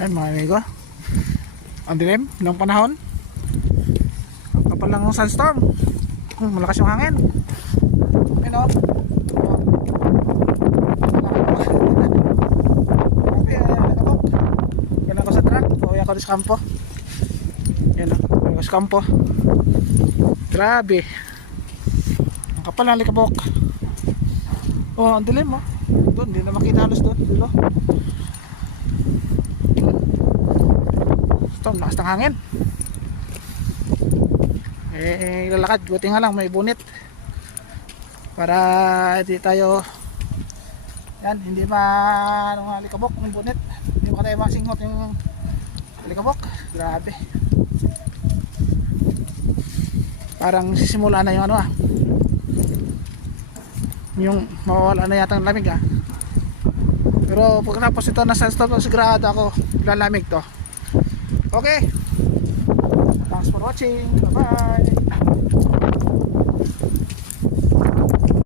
Ayan mga amigo, ang dilim ng panahon, ang kapal lang ng sunstorm. Malakas yung hangin. Ayan o. Yan ako sa truck. Uwi ako sa kampo. Yan o, uwi ako sa kampo. Grabe, ang kapal ng likabok. Oh, ang dilim oh. Doon, hindi na makita halos doon. Dulo. Ito, lakas ng hangin. Lalakad, buti nga lang may bunit para hindi tayo hindi alikabok ng bunit, hindi pa tayo masingot yung alikabok. Grabe, parang sisimula na yung yung mawawala na yata ng lamig pero pagkatapos ito nasa stop sigurado ako lalamig to. Okay, thanks for watching, bye bye.